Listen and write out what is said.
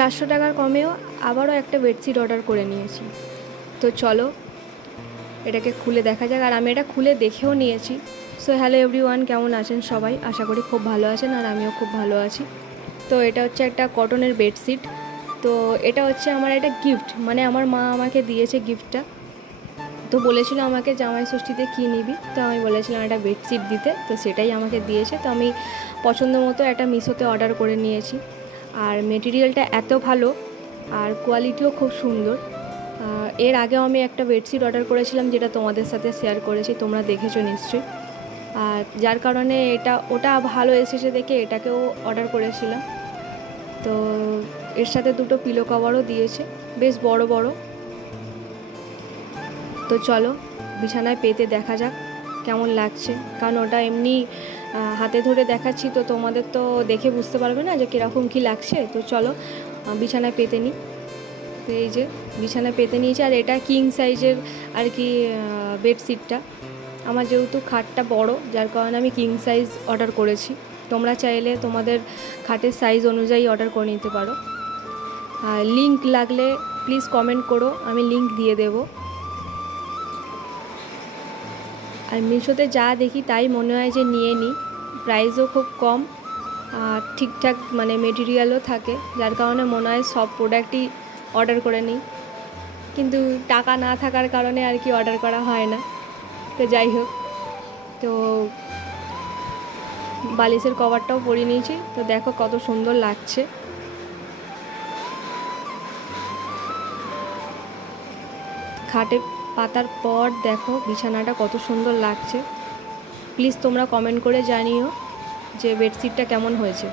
400 টাকার কমেও আবারও একটা বেডশিট অর্ডার করে নিয়েছি। তো চলো এটাকে খুলে দেখা যাক। আর আমি এটা খুলে দেখেও নিয়েছি। সো হ্যালো এভরিওয়ান, কেমন আছেন সবাই? আশা করি খুব ভালো আছেন, আর আমিও খুব ভালো আছি। তো এটা হচ্ছে একটা কটনের বেডশিট। তো এটা হচ্ছে আমার একটা গিফট, মানে আমার মা আমাকে দিয়েছে গিফটটা। তো বলেছিল আমাকে জামাই ষষ্ঠীতে কী নিবি, তো আমি বলেছিলাম একটা বেডশিট দিতে, তো সেটাই আমাকে দিয়েছে। তো আমি পছন্দ মতো একটা মিশোতে অর্ডার করে নিয়েছি। আর মেটেরিয়ালটা এত ভালো, আর কোয়ালিটিও খুব সুন্দর। এর আগেও আমি একটা বেডশিট অর্ডার করেছিলাম, যেটা তোমাদের সাথে শেয়ার করেছি, তোমরা দেখেছো নিশ্চয়ই। আর যার কারণে ওটা ভালো এসেছে দেখে এটাকেও অর্ডার করেছিলাম। তো এর সাথে দুটো পিলো কভারও দিয়েছে, বেশ বড় বড়। তো চলো বিছানায় পেতে দেখা যাক কেমন লাগছে, কারণ ওটা এমনি হাতে ধরে দেখাচ্ছি, তো তোমাদের তো দেখে বুঝতে পারবে না যে কীরকম কী লাগছে। তো চলো বিছানায় পেতে নিই। তো এই যে বিছানায় পেতে নিয়েছি, আর এটা কিং সাইজের আর কি বেডশিটটা। আমার যেহেতু খাটটা বড়, যার কারণে আমি কিং সাইজ অর্ডার করেছি। তোমরা চাইলে তোমাদের খাটের সাইজ অনুযায়ী অর্ডার করে নিতে পারো। আর লিঙ্ক লাগলে প্লিজ কমেন্ট করো, আমি লিঙ্ক দিয়ে দেবো। আর মিশোতে যা দেখি তাই মনে হয় যে নিয়ে নিই, প্রাইসও খুব কম, আর ঠিকঠাক মানে মেটেরিয়ালও থাকে, যার কারণে মনে হয় সব প্রোডাক্টই অর্ডার করে নিই। কিন্তু টাকা না থাকার কারণে আর কি অর্ডার করা হয় না। তো যাই হোক, তো বালিশের কভারটাও পরিয়ে নিয়েছি। তো দেখো কত সুন্দর লাগছে। খাটে পাতার পর দেখো বিছানাটা কত সুন্দর লাগছে। প্লিজ তোমরা কমেন্ট করে জানিও যে বেডশিটটা কেমন হয়েছে।